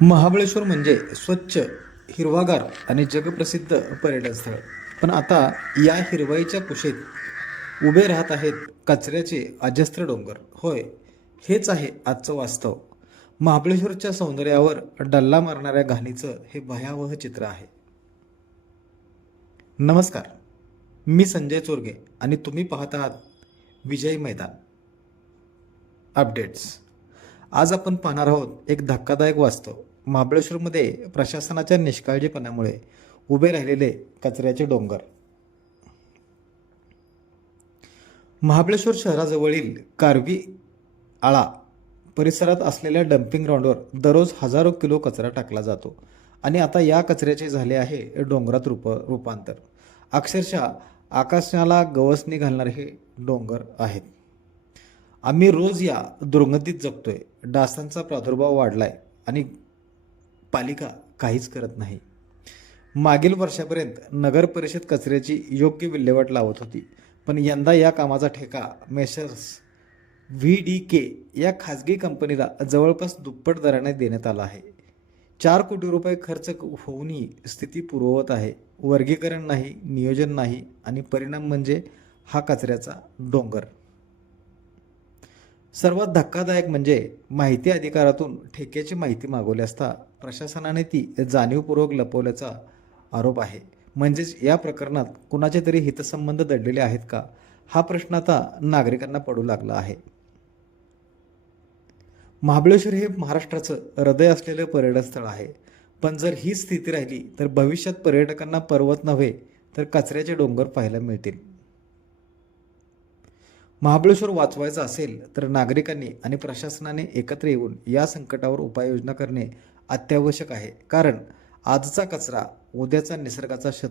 महाबळेश्वर म्हणजे स्वच्छ हिरवागार आणि जगप्रसिद्ध पर्यटन स्थळ पण आता या हिरवाईच्या कुशीत उभे राहत आहेत कचऱ्याचे अजस्त्र डोंगर. होय हेच आहे आजचं वास्तव. महाबळेश्वरच्या सौंदर्यावर डल्ला मारणाऱ्या घाणीचं हे भयावह चित्र आहे. नमस्कार मी संजय चोरगे आणि तुम्ही पाहत आहात विजय मैदान. अपडेट्स. आज आपण पाहणार आहोत एक धक्कादायक वास्तव. महाबळेश्वरमध्ये प्रशासनाच्या निष्काळजीपणामुळे उभे राहिलेले कचऱ्याचे डोंगर. महाबळेश्वर शहराजवळील कारवी आळा परिसरात असलेल्या डम्पिंग ग्राउंडवर दररोज हजारो किलो कचरा टाकला जातो आणि आता या कचऱ्याचे झाले आहे डोंगरात रूप रूपांतर. अक्षरशः आकाशाला गवसणी घालणारे हे डोंगर आहेत. आम्ही रोज या दुर्गंधीत जगतोय. डासांचा प्रादुर्भाव वाढला आहे आणि पालिका काहीच करत नाही. मागील वर्षापर्यंत नगर परिषद कचऱ्याची योग्य विल्हेवाट लावत होती. पण यंदा या कामाचा ठेका मेशर्स व्ही डी के या खाजगी कंपनीला जवळपास दुप्पट दराने देण्यात आला आहे. चार कोटी रुपये खर्च होऊनही स्थिती पूर्ववत आहे. वर्गीकरण नाही नियोजन नाही आणि परिणाम म्हणजे हा कचऱ्याचा डोंगर. सर्वात धक्कादायक म्हणजे माहिती अधिकारातून ठेक्याची माहिती मागवली असता प्रशासनाने ती जाणीवपूर्वक लपवल्याचा आरोप आहे. म्हणजेच या प्रकरणात कुणाचे तरी हितसंबंध दडलेले आहेत का? हा प्रश्न आता नागरिकांना पडू लागला आहे. महाबळेश्वर हे महाराष्ट्राचं हृदय असलेलं पर्यटनस्थळ आहे. पण जर ही स्थिती राहिली तर भविष्यात पर्यटकांना पर्वत नव्हे तर कचऱ्याचे डोंगर पाहायला मिळतील. महाबळेश्वर वाचवायचं असेल तर नागरिकांनी आणि प्रशासनाने एकत्र येऊन या संकटावर उपाययोजना करणे अत्यावश्यक आहे. कारण आजचा कचरा उद्याचा निसर्गाचा शत्रू